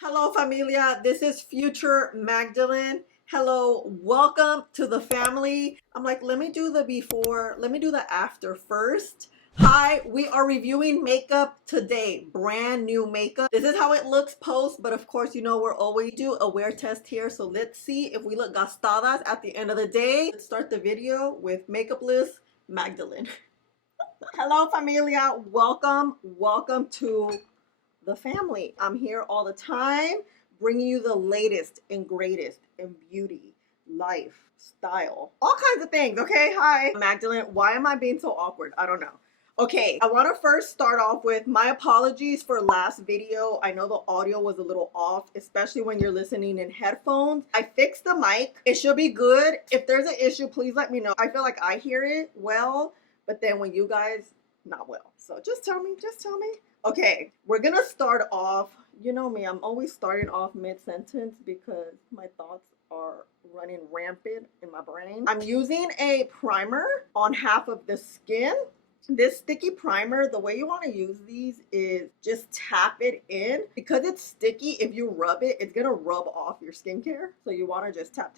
Hello, Familia. This is future Magdalene. Hello, welcome to the family. I'm like, let me do the before, let me do the after first. Hi, we are reviewing makeup today, brand new makeup. This is how it looks post, but of course, you know, we're always do a wear test here. So let's see if we look gastadas at the end of the day. Let's start the video with makeup list Magdalene. Hello, Familia. Welcome to the family. I'm here all the time, bringing you the latest and greatest in beauty, life, style, all kinds of things. Okay, hi, Magdalene. Why am I being so awkward? I don't know. Okay, I want to first start off with my apologies for last video. I know the audio was a little off, especially when you're listening in headphones. I fixed the mic. It should be good. If there's an issue, please let me know. I feel like I hear it well, but then when you guys, not well. So just tell me. Okay, we're gonna start off. You know me, I'm always starting off mid-sentence because my thoughts are running rampant in my brain. I'm using a primer on half of the skin. This sticky primer, the way you want to use these is just tap it in. Because it's sticky, if you rub it, it's gonna rub off your skincare. So you want to just tap.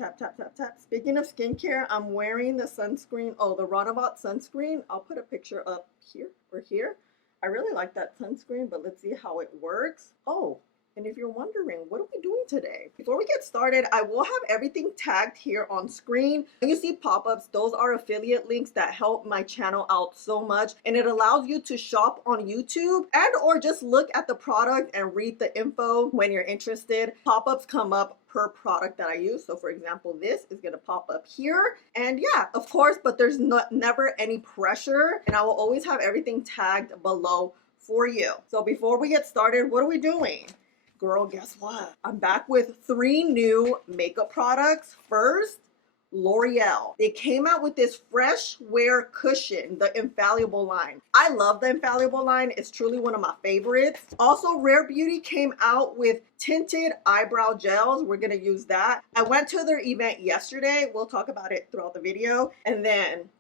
Speaking of skincare, I'm wearing the sunscreen. Oh, the Runabout sunscreen. I'll put a picture up here or here. I really like that sunscreen, but let's see how it works. Oh, and if you're wondering, what are we doing today? Before we get started, I will have everything tagged here on screen. When you see pop-ups, those are affiliate links that help my channel out so much. And it allows you to shop on YouTube and or just look at the product and read the info when you're interested. Pop-ups come up per product that I use. So for example, this is gonna pop up here. And yeah, of course, but there's never any pressure. And I will always have everything tagged below for you. So before we get started, what are we doing? Girl, guess what? I'm back with 3 new makeup products. First, L'Oreal. They came out with this fresh wear cushion, the Infallible line. I love the Infallible line. It's truly one of my favorites. Also, Rare Beauty came out with tinted eyebrow gels. We're gonna use that. I went to their event yesterday. We'll talk about it throughout the video. And then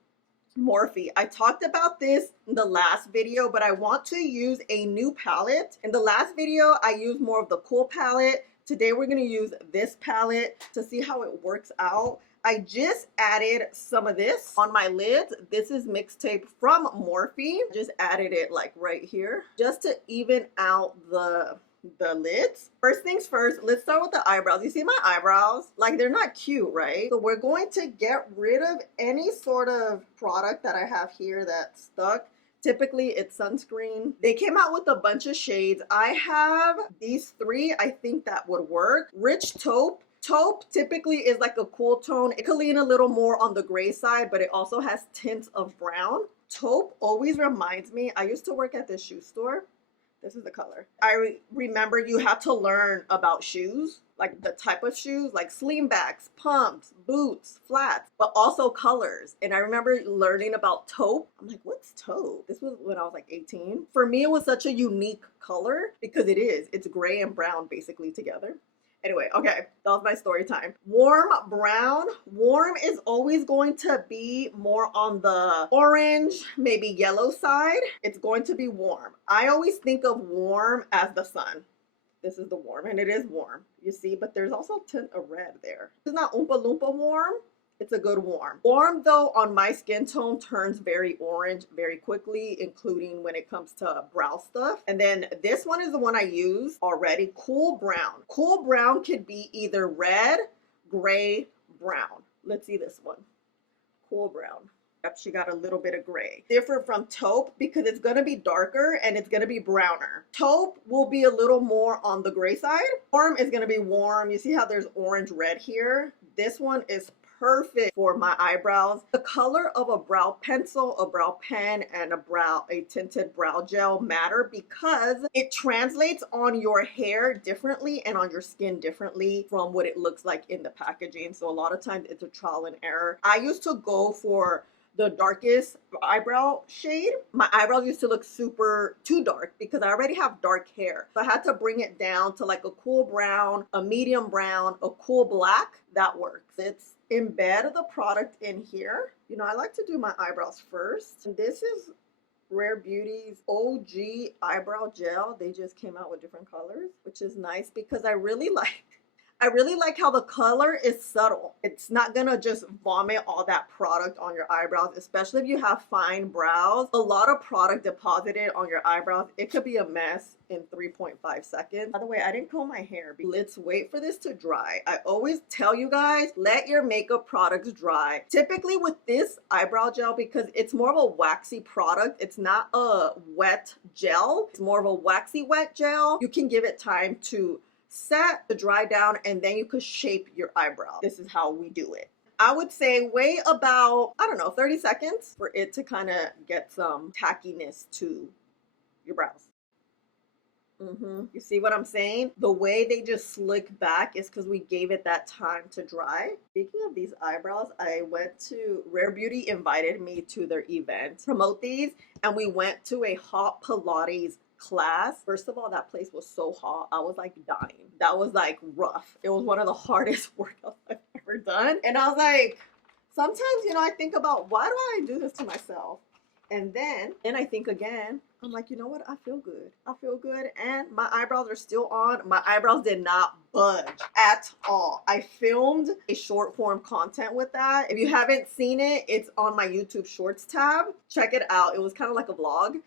Morphe. I talked about this in the last video, but I want to use a new palette. In the last video, I used more of the cool palette. Today, we're going to use this palette to see how it works out. I just added some of this on my lids. This is mixtape from Morphe. Just added it like right here just to even out the lids. First things first, let's start with the eyebrows. You see my eyebrows? Like, they're not cute, right? So we're going to get rid of any sort of product that I have here that's stuck. Typically, it's sunscreen. They came out with a bunch of shades. I have these 3. I think that would work. Rich Taupe. Taupe typically is like a cool tone. It could lean a little more on the gray side, but it also has tints of brown. Taupe always reminds me, I used to work at this shoe store. This is the color. I remember you have to learn about shoes, like the type of shoes, like slingbacks, pumps, boots, flats, but also colors. And I remember learning about taupe. I'm like, what's taupe? This was when I was like 18. For me, it was such a unique color because it is. It's gray and brown basically together. Anyway, okay, that was my story time. Warm brown. Warm is always going to be more on the orange, maybe yellow side. It's going to be warm. I always think of warm as the sun. This is the warm, and it is warm, you see, but there's also a tint of red there. It's not Oompa Loompa warm. It's a good warm. Warm, though, on my skin tone turns very orange very quickly, including when it comes to brow stuff. And then this one is the one I use already, Cool Brown. Cool Brown could be either red, gray, brown. Let's see this one. Cool Brown. Yep, she got a little bit of gray. Different from taupe because it's going to be darker and it's going to be browner. Taupe will be a little more on the gray side. Warm is going to be warm. You see how there's orange red here? This one is perfect for my eyebrows. The color of a brow pencil, a brow pen, and a tinted brow gel matter because it translates on your hair differently and on your skin differently from what it looks like in the packaging. So a lot of times it's a trial and error. I used to go for the darkest eyebrow shade. My eyebrows used to look too dark because I already have dark hair. So I had to bring it down to like a cool brown, a medium brown, a cool black. That works. It's embed the product in here. You know, I like to do my eyebrows first. And this is Rare Beauty's OG eyebrow gel. They just came out with different colors, which is nice because I really like how the color is subtle. It's not gonna just vomit all that product on your eyebrows, especially if you have fine brows. A lot of product deposited on your eyebrows, it could be a mess in 3.5 seconds. By the way, I didn't comb my hair. Let's wait for this to dry. I always tell you guys, let your makeup products dry. Typically with this eyebrow gel, because it's more of a waxy product, it's not a wet gel. It's more of a waxy wet gel. You can give it time to set, to dry down, and then you could shape your eyebrow. This is how we do it. I would say wait about, I don't know, 30 seconds for it to kind of get some tackiness to your brows. You see what I'm saying? The way they just slick back is because we gave it that time to dry. Speaking of these eyebrows, I went to Rare Beauty, invited me to their event, promote these, and we went to a hot Pilates class. First of all, that place was so hot. I was like dying. That was like rough. It was one of the hardest workouts I've ever done. And I was like, sometimes, you know, I think about, why do I do this to myself? And then I think again, I'm like, you know what? I feel good. I feel good. And my eyebrows are still on. My eyebrows did not budge at all. I filmed a short form content with that. If you haven't seen it, it's on my YouTube Shorts tab. Check it out. It was kind of like a vlog.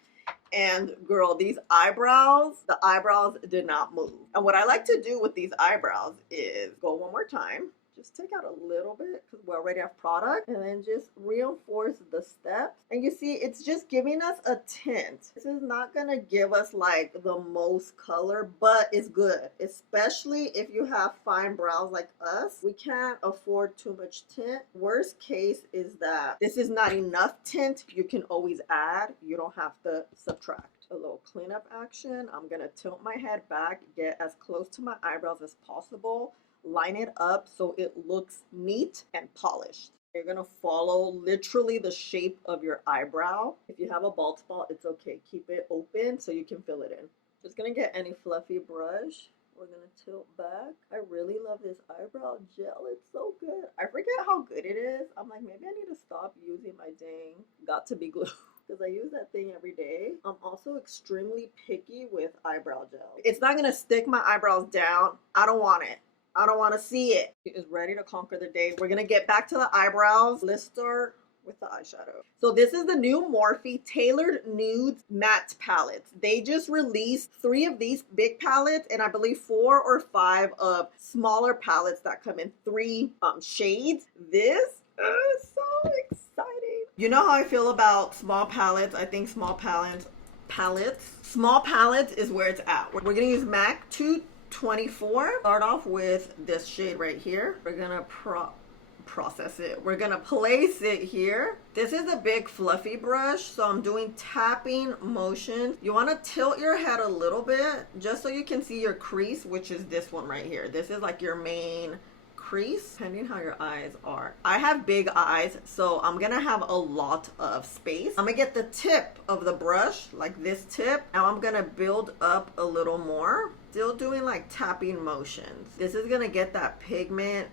And girl, these eyebrows, the eyebrows did not move. And what I like to do with these eyebrows is go one more time. Just take out a little bit because we already have product, and then just reinforce the steps. And you see, it's just giving us a tint. This is not gonna give us like the most color, but it's good, especially if you have fine brows like us. We can't afford too much tint. Worst case is that this is not enough tint. You can always add. You don't have to subtract. A little cleanup action. I'm gonna tilt my head back, get as close to my eyebrows as possible. Line it up so it looks neat and polished. You're gonna follow literally the shape of your eyebrow. If you have a bald spot, it's okay. Keep it open so you can fill it in. Just gonna get any fluffy brush. We're gonna tilt back. I really love this eyebrow gel. It's so good. I forget how good it is. I'm like, maybe I need to stop using my dang got2b glue because I use that thing every day. I'm also extremely picky with eyebrow gel. It's not gonna stick my eyebrows down. I don't want it. I don't want to see it. It is ready to conquer the day. We're going to get back to the eyebrows. Let's start with the eyeshadow. So this is the new Morphe Tailored Nudes Matte Palettes. They just released 3 of these big palettes and I believe 4 or 5 of smaller palettes that come in 3 shades. This is so exciting. You know how I feel about small palettes. I think small palettes is where it's at. We're going to use MAC 224. Start off with this shade right here. We're gonna process it. We're gonna place it here. This is a big fluffy brush, so I'm doing tapping motion. You want to tilt your head a little bit just so you can see your crease, which is this one right here. This is like your main crease, depending how your eyes are. I have big eyes, so I'm gonna have a lot of space. I'm gonna get the tip of the brush, like this tip. Now I'm gonna build up a little more. Still doing like tapping motions. This is gonna get that pigment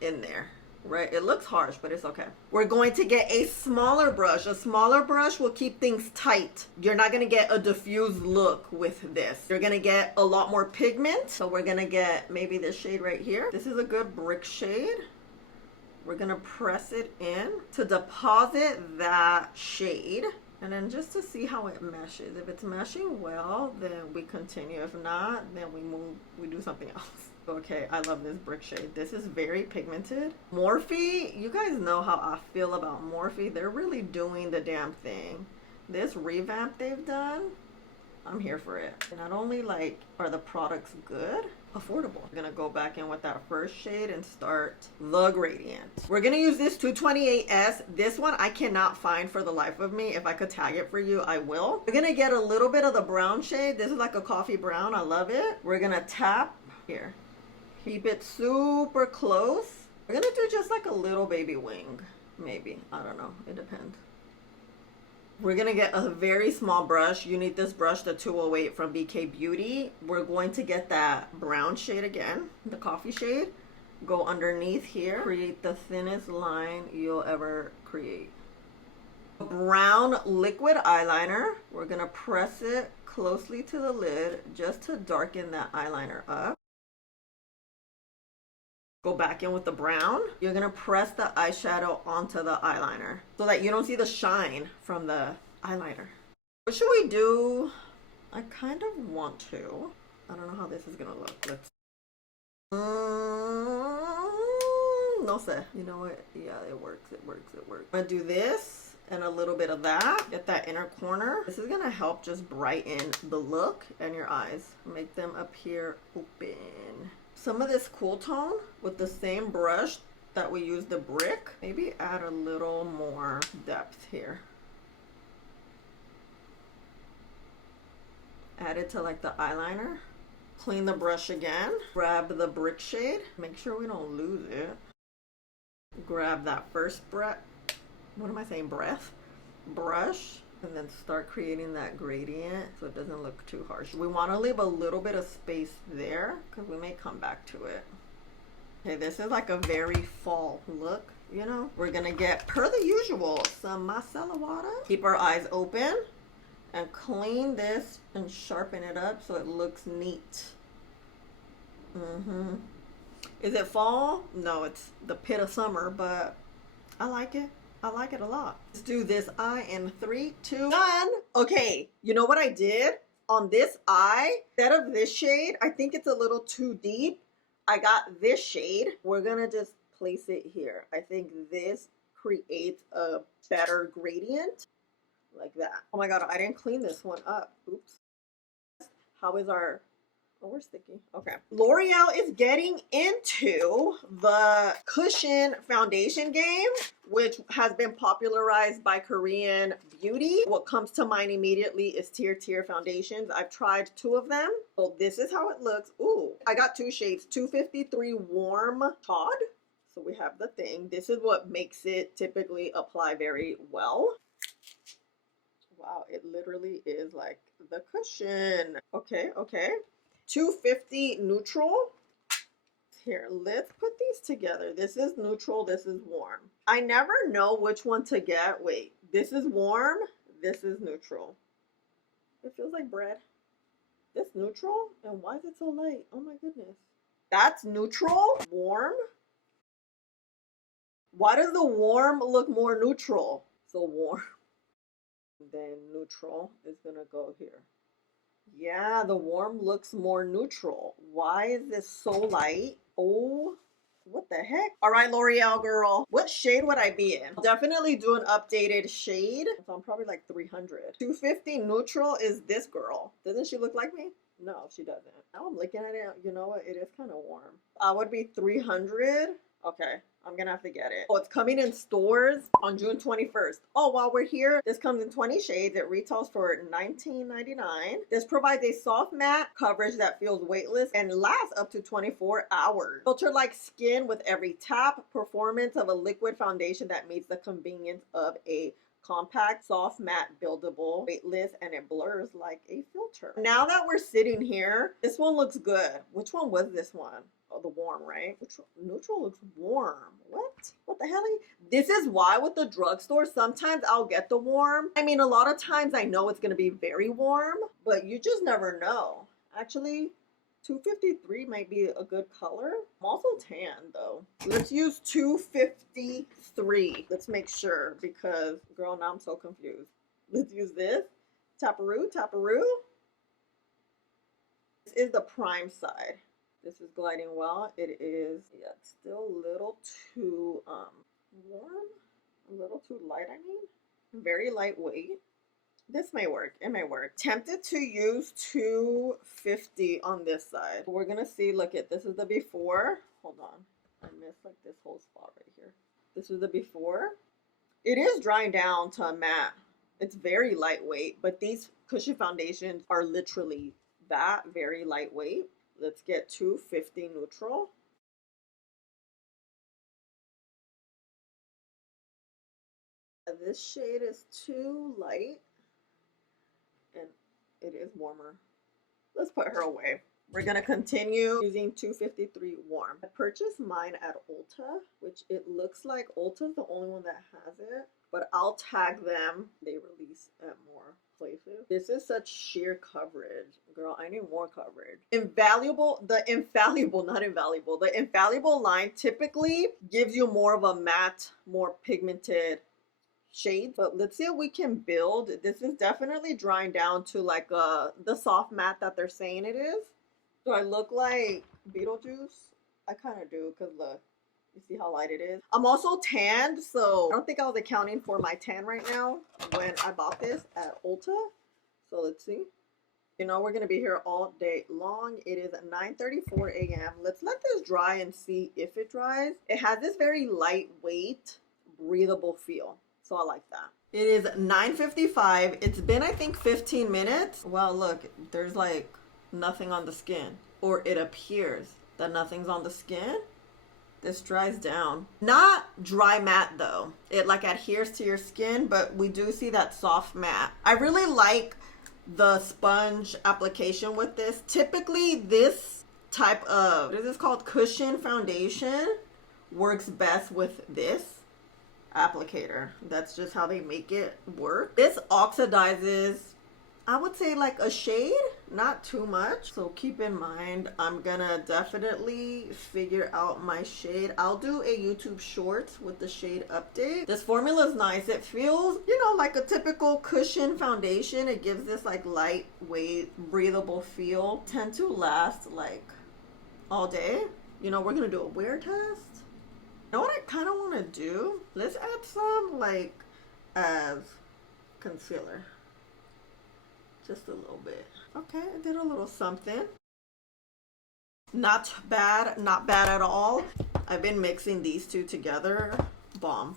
in there, right? It looks harsh, but it's okay. We're going to get a smaller brush. A smaller brush will keep things tight. You're not gonna get a diffused look with this. You're gonna get a lot more pigment. So we're gonna get maybe this shade right here. This is a good brick shade. We're gonna press it in to deposit that shade. And then just to see how it meshes. If it's meshing well, then we continue. If not, then we do something else. Okay, I love this brick shade. This is very pigmented. Morphe, you guys know how I feel about Morphe. They're really doing the damn thing. This revamp they've done, I'm here for it. And not only like are the products good, affordable. We're gonna go back in with that first shade and start the gradient. We're gonna use this 228S. This one I cannot find for the life of me. If I could tag it for you, I will. We're gonna get a little bit of the brown shade. This is like a coffee brown. I love it. We're gonna tap here. Keep it super close. We're gonna do just like a little baby wing. Maybe. I don't know. It depends. We're gonna get a very small brush. You need this brush, the 208 from BK Beauty. We're going to get that brown shade again, the coffee shade. Go underneath here. Create the thinnest line you'll ever create. Brown liquid eyeliner. We're gonna press it closely to the lid just to darken that eyeliner up. Go back in with the brown. You're gonna press the eyeshadow onto the eyeliner so that you don't see the shine from the eyeliner. What should we do? I kind of want to. I don't know how this is gonna look. Let's. No sé. You know what? Yeah, it works. It works. It works. I'm gonna do this and a little bit of that. Get that inner corner. This is gonna help just brighten the look and your eyes. Make them appear open. Some of this cool tone with the same brush that we used the brick. Maybe add a little more depth here. Add it to like the eyeliner. Clean the brush again. Grab the brick shade. Make sure we don't lose it. Grab that first breath. What am I saying? Breath? Brush. And then start creating that gradient so it doesn't look too harsh. We want to leave a little bit of space there because we may come back to it. Okay, this is like a very fall look, you know. We're going to get, per the usual, some micellar water. Keep our eyes open. And clean this and sharpen it up so it looks neat. Is it fall? No, it's the pit of summer, but I like it. I like it a lot. Let's do this eye in 3, 2, 1. Okay, you know what I did? On this eye, instead of this shade, I think it's a little too deep. I got this shade. We're gonna just place it here. I think this creates a better gradient. Like that. Oh my god, I didn't clean this one up. Oops. How is our... Oh, we're sticky. Okay. L'Oreal is getting into the cushion foundation game, which has been popularized by Korean beauty. What comes to mind immediately is Tier foundations. I've tried 2 of them. So this is how it looks. Ooh, I got 2 shades. 253 Warm Tod. So we have the thing. This is what makes it typically apply very well. Wow, it literally is like the cushion. Okay, okay. 250 neutral. Here, let's put these together. This is neutral, this is warm. I never know which one to get. Wait, this is warm, this is neutral. It feels like bread. This neutral? And why is it so light? Oh my goodness. That's neutral, warm. Why does the warm look more neutral? So warm. Then neutral is gonna go here. Yeah, the warm looks more neutral. Why is this so light? Oh, what the heck? All right, L'Oreal girl, what shade would I be in? I'll definitely do an updated shade. So I'm probably like 300. 250 neutral is this girl. Doesn't she look like me? No, she doesn't. Now I'm looking at it. You know what? It is kind of warm. I would be 300. Okay, I'm gonna have to get it. Oh, it's coming in stores on June 21st. Oh, while we're here, this comes in 20 shades. It retails for $19.99. This provides a soft matte coverage that feels weightless and lasts up to 24 hours. Filter like skin with every tap. Performance of a liquid foundation that meets the convenience of a compact, soft, matte, buildable, weightless, and it blurs like a filter. Now that we're sitting here, this one looks good. Which one was this one? Oh, the warm, right? Neutral looks warm. What the hell? This is why with the drugstore, sometimes I'll get the warm. I mean, a lot of times I know it's going to be very warm, but you just never know. Actually, 253 might be a good color. I'm also tan though. Let's use 253. Let's make sure because, girl, now I'm so confused. Let's use this. Taparoo, taparoo. This is the prime side. This is gliding well. It is, yeah, it's still a little too warm, a little too light, I mean. Very lightweight. This may work. It may work. Tempted to use 250 on this side. We're gonna see. Look at this is the before. Hold on. I missed like this whole spot right here. This is the before. It is drying down to a matte. It's very lightweight, but these cushion foundations are literally that very lightweight. Let's get 250 neutral. This shade is too light and it is warmer. Let's put her away. We're gonna continue using 253 warm. I purchased mine at Ulta, which it looks like Ulta's the only one that has it, but I'll tag them. They release at more places. This is such sheer coverage. Girl, I need more coverage. The Infallible line typically gives you more of a matte, more pigmented shade, but let's see if we can build. This is definitely drying down to like the soft matte that they're saying it is. Do I look like Beetlejuice? I kind of do, because look, you see how light it is? I'm also tanned, so I don't think I was accounting for my tan right now when I bought this at Ulta. So let's see. You know, we're going to be here all day long. It is 9:34 a.m. Let's let this dry and see if it dries. It has this very lightweight, breathable feel. So I like that. It is 9:55. It's been, I think, 15 minutes. Wow, look, there's like nothing on the skin, or it appears that nothing's on the skin. This dries down. Not dry matte though. It like adheres to your skin, but we do see that soft matte. I really like the sponge application with this. Typically this type of, what is this called, cushion foundation works best with this applicator. That's just how they make it work. This oxidizes, I would say, like a shade, not too much. So keep in mind, I'm gonna definitely figure out my shade. I'll do a YouTube short with the shade update. This formula is nice. It feels, you know, like a typical cushion foundation. It gives this like lightweight, breathable feel. Tend to last like all day. You know, we're gonna do a wear test. You know what I kind of want to do? Let's add some like as concealer. Just a little bit. Okay, I did a little something. Not bad, not bad at all. I've been mixing these two together. Bomb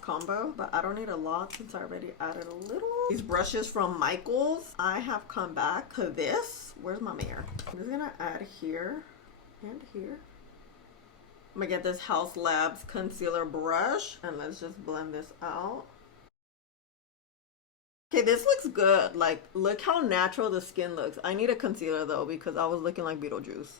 combo. But I don't need a lot since I already added a little. These brushes from Michaels. I have come back to this. Where's my mirror? I'm just gonna add here and here. I'm gonna get this House Labs concealer brush and let's just blend this out. Okay, this looks good. Like, look how natural the skin looks. I need a concealer though because I was looking like Beetlejuice.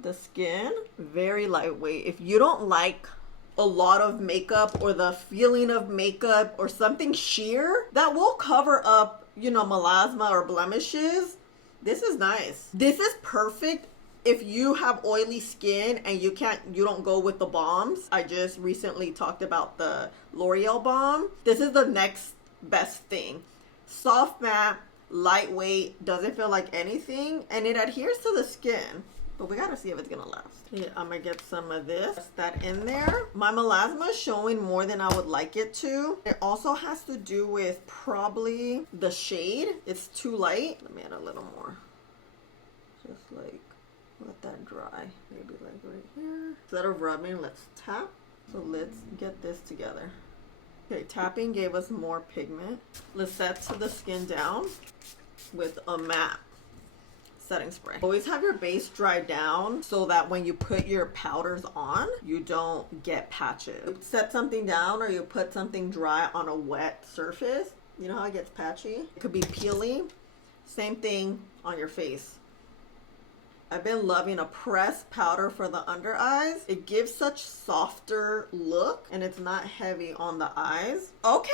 The skin, very lightweight. If you don't like a lot of makeup or the feeling of makeup or something sheer that will cover up, you know, melasma or blemishes, this is nice. This is perfect if you have oily skin and you don't go with the balms. I just recently talked about the L'Oreal balm. This is the next best thing. Soft matte, lightweight, doesn't feel like anything, and it adheres to the skin. But we gotta see if it's gonna last. Yeah, I'm gonna get some of this, that in there. My melasma is showing more than I would like it to. It also has to do with probably the shade. It's too light. Let me add a little more. Just like let that dry. Maybe like right here. Instead of rubbing, let's tap. So let's get this together. Okay, tapping gave us more pigment. Let's set the skin down with a matte setting spray. Always have your base dry down so that when you put your powders on, you don't get patches. You set something down or you put something dry on a wet surface, you know how it gets patchy? It could be peely. Same thing on your face. I've been loving a pressed powder for the under eyes. It gives such softer look and it's not heavy on the eyes. Okay,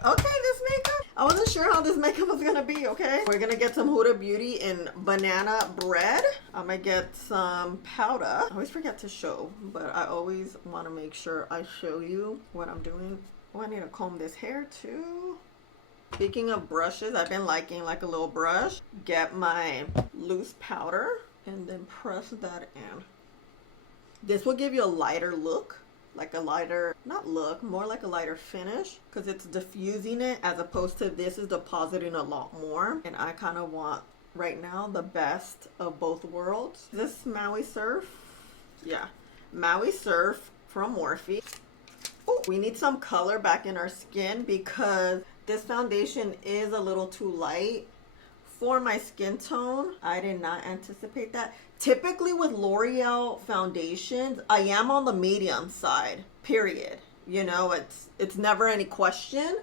this makeup. I wasn't sure how this makeup was gonna be, okay? We're gonna get some Huda Beauty in banana bread. I'm gonna get some powder. I always forget to show, but I always wanna make sure I show you what I'm doing. Oh, I need to comb this hair too. Speaking of brushes, I've been liking like a little brush. Get my loose powder and then press that in. This will give you a lighter look, like a lighter, not look, more like a lighter finish, because it's diffusing it as opposed to this is depositing a lot more. And I kind of want right now the best of both worlds. This Maui Surf, yeah, Maui Surf from Morphe. Oh, we need some color back in our skin because this foundation is a little too light for my skin tone. I did not anticipate that. Typically with L'Oreal foundations, I am on the medium side, period. You know, it's never any question,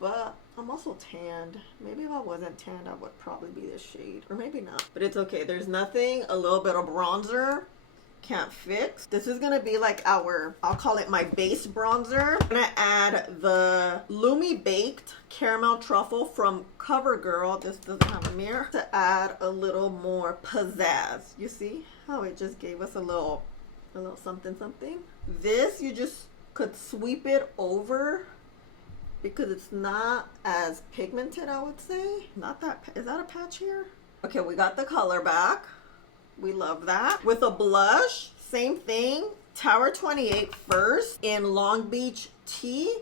but I'm also tanned. Maybe if I wasn't tanned, I would probably be this shade. Or maybe not. But it's okay. There's nothing a little bit of bronzer can't fix. This is gonna be like our, I'll call it my base bronzer. I'm gonna add the Lumi Baked Caramel Truffle from CoverGirl. This doesn't have a mirror. To add a little more pizzazz. You see how it just gave us a little something something? This, you just could sweep it over because it's not as pigmented, I would say. Not that, is that a patch here? Okay, we got the color back. We love that. With a blush, same thing. Tower 28 first in Long Beach Tea,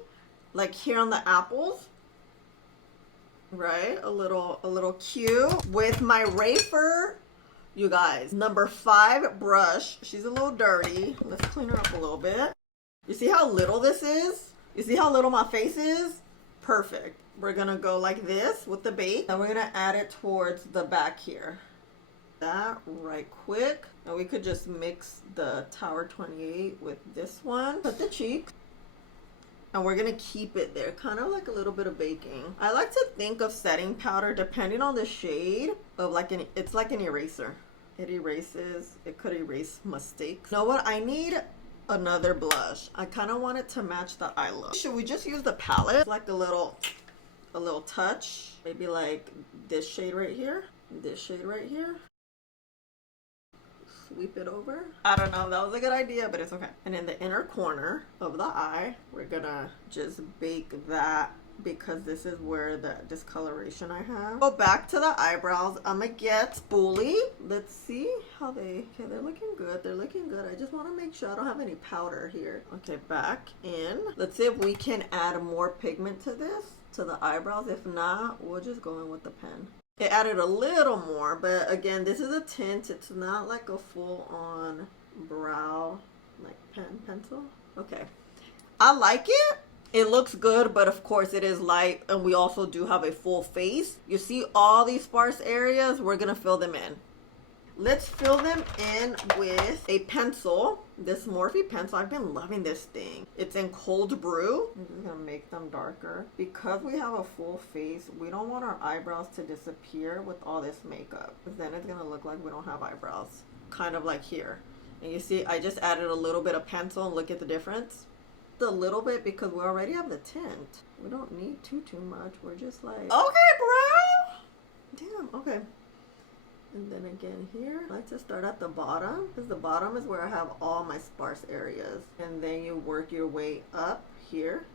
like here on the apples. Right, a little cute. With my Rafer, you guys, number 5 brush. She's a little dirty. Let's clean her up a little bit. You see how little this is? You see how little my face is? Perfect. We're gonna go like this with the base. And we're gonna add it towards the back here. That right quick. And we could just mix the Tower 28 with this one. Put the cheeks. And we're gonna keep it there, kind of like a little bit of baking. I like to think of setting powder, depending on the shade, of like it's like an eraser. It erases, it could erase mistakes. You know what, I need another blush. I kind of want it to match the eye look. Should we just use the palette? Like a little touch. Maybe like this shade right here. This shade right here. Sweep it over. I don't know, that was a good idea, but it's okay. And in the inner corner of the eye, we're gonna just bake that because this is where the discoloration I have. Go back to the eyebrows. I'm gonna get spoolie. Let's see how okay, they're looking good. They're looking good. I just want to make sure I don't have any powder here. Okay, back in. Let's see if we can add more pigment to this, to the eyebrows. If not, we'll just go in with the pen. It added a little more, but again, this is a tint. It's not like a full-on brow, like pencil. Okay. I like it. It looks good, but of course it is light, and we also do have a full face. You see all these sparse areas? We're going to fill them in. Let's fill them in with a pencil. This Morphe pencil, I've been loving this thing. It's in Cold Brew. I'm just gonna make them darker. Because we have a full face, we don't want our eyebrows to disappear with all this makeup. Because then it's gonna look like we don't have eyebrows. Kind of like here. And you see, I just added a little bit of pencil and look at the difference. A little bit because we already have the tint. We don't need too much. We're just like, okay, bro. Damn, okay. And then again here, I like to start at the bottom because the bottom is where I have all my sparse areas. And then you work your way up here.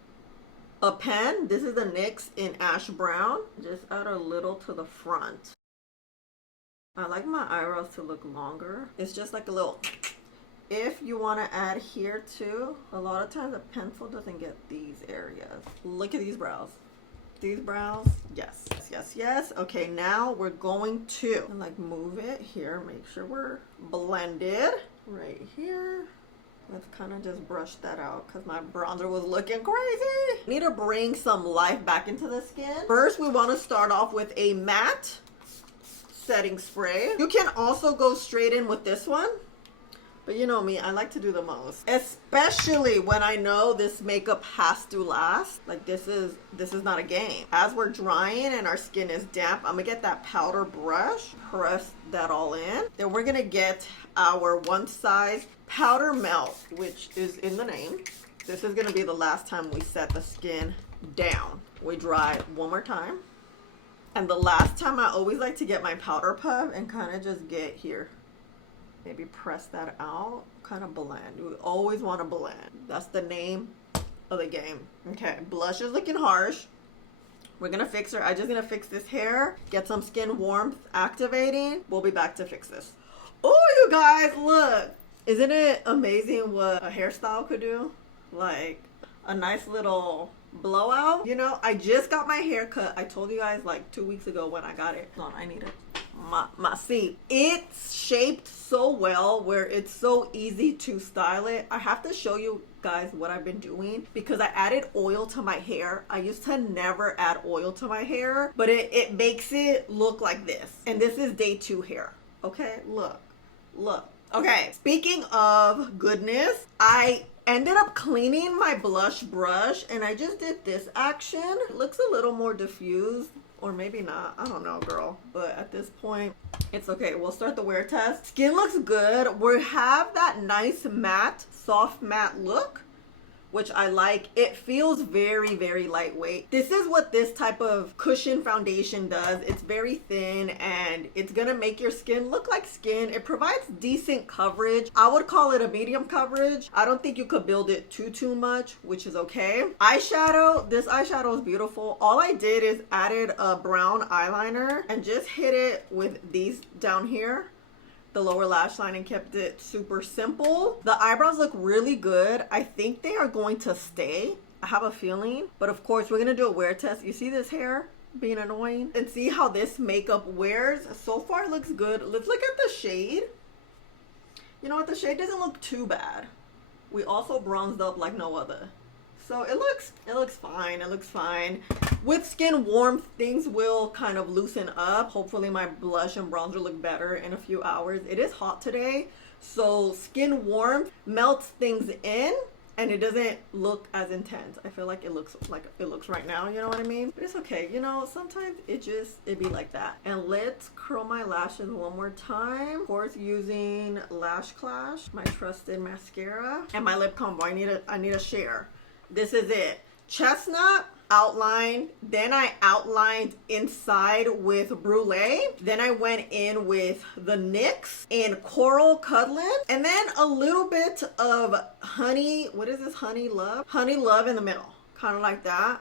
A pen, this is the NYX in Ash Brown. Just add a little to the front. I like my eyebrows to look longer. It's just like a little, if you want to add here too, a lot of times a pencil doesn't get these areas. Look at these brows. These brows, yes, yes, yes. Okay, now we're going to like move it here, make sure we're blended right here. Let's kind of just brush that out because my bronzer was looking crazy. Need to bring some life back into the skin. First, we want to start off with a matte setting spray. You can also go straight in with this one. But you know me, I like to do the most. Especially when I know this makeup has to last. Like this is not a game. As we're drying and our skin is damp, I'm gonna get that powder brush, press that all in. Then we're gonna get our one size powder melt, which is in the name. This is gonna be the last time we set the skin down. We dry one more time. And the last time I always like to get my powder puff and kind of just get here. Maybe press that out, kind of blend. We always want to blend. That's the name of the game. Okay, blush is looking harsh. We're gonna fix her. I'm just gonna fix this hair, get some skin warmth activating. We'll be back to fix this. Oh, you guys, look. Isn't it amazing what a hairstyle could do? Like a nice little blowout. You know, I just got my hair cut. I told you guys like 2 weeks ago when I got it. Hold on, I need it. My seat. It's shaped so well where it's so easy to style it. I have to show you guys what I've been doing because I added oil to my hair. I used to never add oil to my hair, but it makes it look like this. And this is day 2 hair. Okay, look. Okay, speaking of goodness, I Ended up cleaning my blush brush and I just did this action. It looks a little more diffused, or maybe not. I don't know, girl. But at this point, it's okay. We'll start the wear test. Skin looks good. We have that nice matte, soft matte look, which I like. It feels very, very lightweight. This is what this type of cushion foundation does. It's very thin and it's gonna make your skin look like skin. It provides decent coverage. I would call it a medium coverage. I don't think you could build it too much, which is okay. Eyeshadow, this eyeshadow is beautiful. All I did is added a brown eyeliner and just hit it with these down here, the lower lash line, and kept it super simple. The eyebrows look really good. I think they are going to stay. I have a feeling. But of course, we're gonna do a wear test. You see this hair being annoying? And see how this makeup wears. So far, it looks good. Let's look at the shade. You know what? The shade doesn't look too bad. We also bronzed up like no other. So it looks fine. It looks fine. With skin warmth, things will kind of loosen up. Hopefully my blush and bronzer look better in a few hours. It is hot today, so skin warmth melts things in and it doesn't look as intense. I feel like it looks right now, you know what I mean? But it's okay, you know, sometimes it be like that. And let's curl my lashes one more time. Of course, using Lash Clash, my trusted mascara, and my lip combo. I need a share. This is it. Chestnut outline, then I outlined inside with Brulee, then I went in with the NYX in Coral Cuddlin', and then a little bit of honey, what is this, honey love in the middle, kind of like that.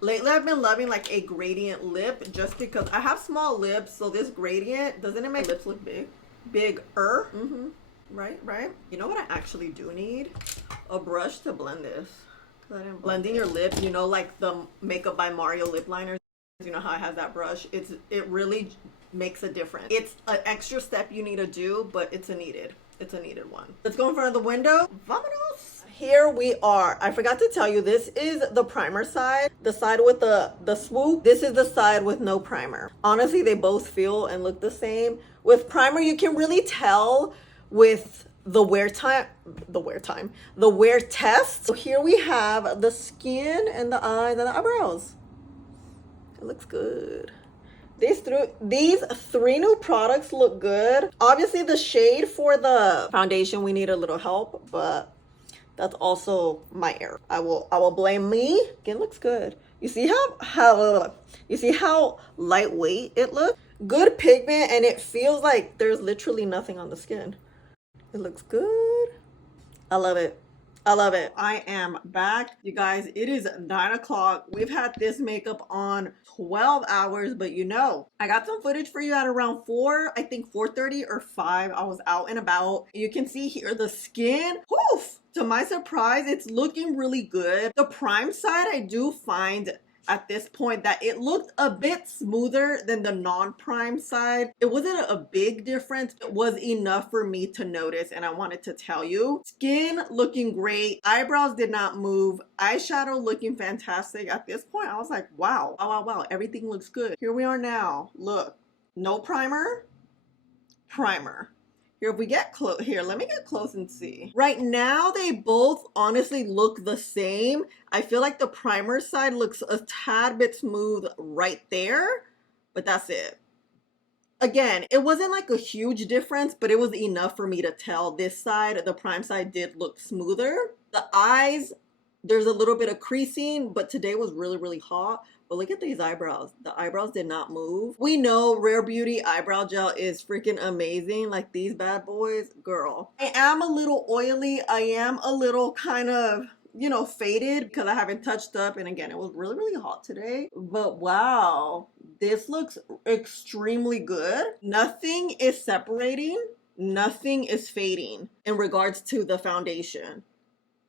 Lately I've been loving like a gradient lip just because I have small lips, so this gradient, doesn't it make lips look bigger? Right. You know what I actually do need? A brush to blend this. Blending your lip, you know, like the Makeup by Mario lip liners, you know how it has that brush. It really makes a difference. It's an extra step you need to do, but it's a needed one. Let's go in front of the window. Vamonos. Here we are. I forgot to tell you, this is the primer side, the side with the swoop. This is the side with no primer. Honestly, they both feel and look the same. With primer, you can really tell with the wear test. So here we have the skin and the eyes and the eyebrows. It looks good. These three new products look good. Obviously the shade for the foundation, we need a little help, but that's also my error. I will blame me. Skin looks good. You see how lightweight it looks? Good pigment, and it feels like there's literally nothing on the skin. It looks good. I love it. I am back. You guys, it is 9 o'clock. We've had this makeup on 12 hours, but you know, I got some footage for you at around 4, I think 4:30 or 5. I was out and about. You can see here the skin. Woof! To my surprise, it's looking really good. The prime side, I do find at this point that it looked a bit smoother than the non-prime side. It wasn't a big difference. It was enough for me to notice, and I wanted to tell you. Skin looking great. Eyebrows did not move. Eyeshadow looking fantastic. At this point, I was like, wow. Everything looks good. Here we are now. Look, no primer, primer. Here, if we get close, here, let me get close and see. Right now, they both honestly look the same. I feel like the primer side looks a tad bit smooth right there, but that's it. Again, it wasn't like a huge difference, but it was enough for me to tell this side, the prime side, did look smoother. The eyes, there's a little bit of creasing, but today was really, really hot. But look at these eyebrows. The eyebrows did not move. We know Rare Beauty eyebrow gel is freaking amazing. Like these bad boys, girl. I am a little oily. I am a little kind of, you know, faded because I haven't touched up. And again, it was really, really hot today. But wow, this looks extremely good. Nothing is separating. Nothing is fading in regards to the foundation.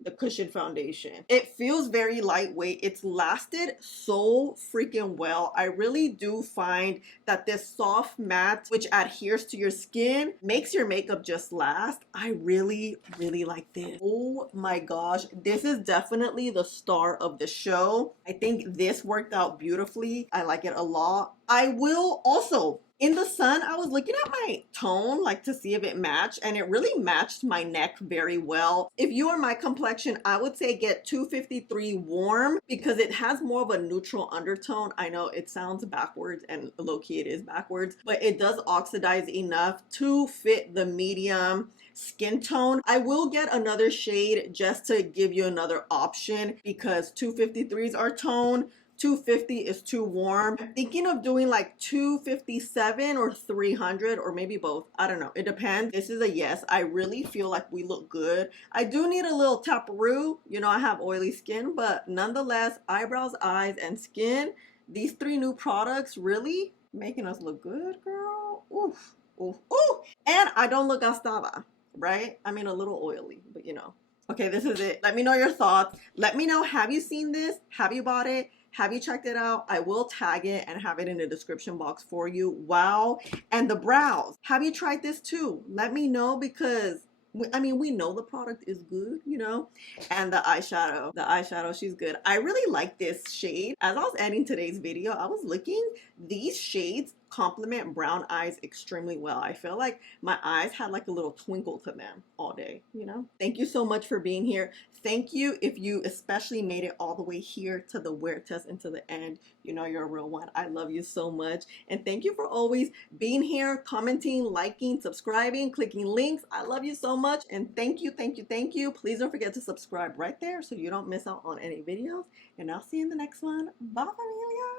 The cushion foundation. It feels very lightweight. It's lasted so freaking well. I really do find that this soft matte, which adheres to your skin, makes your makeup just last. I really, really like this. Oh my gosh. This is definitely the star of the show. I think this worked out beautifully. I like it a lot. I will also, In the sun, I was looking at my tone, like to see if it matched, and it really matched my neck very well. If you are my complexion, I would say get 253 warm because it has more of a neutral undertone. I know it sounds backwards, and low-key it is backwards, but it does oxidize enough to fit the medium skin tone. I will get another shade just to give you another option because 253s are tone. 250 is too warm. I'm thinking of doing like 257 or 300 or maybe both. I don't know. It depends. This is a yes. I really feel like we look good. I do need a little taparoo. You know, I have oily skin, but nonetheless, eyebrows, eyes, and skin, these three new products really making us look good, girl. Oof, oof, oof. And I don't look gastada, right? I mean, a little oily, but you know. Okay, this is it. Let me know your thoughts. Let me know, have you seen this? Have you bought it? Have you checked it out? I will tag it and have it in the description box for you. Wow. And the brows. Have you tried this too? Let me know because I mean, we know the product is good, you know. And the eyeshadow, she's good. I really like this shade. As I was editing today's video, I was looking, these shades complement brown eyes extremely well. I feel like my eyes had like a little twinkle to them all day, you know. Thank you so much for being here. Thank you if you especially made it all the way here to the wear test and to the end. You know you're a real one. I love you so much. And thank you for always being here, commenting, liking, subscribing, clicking links. I love you so much. And thank you, thank you, thank you. Please don't forget to subscribe right there so you don't miss out on any videos. And I'll see you in the next one. Bye, Familia.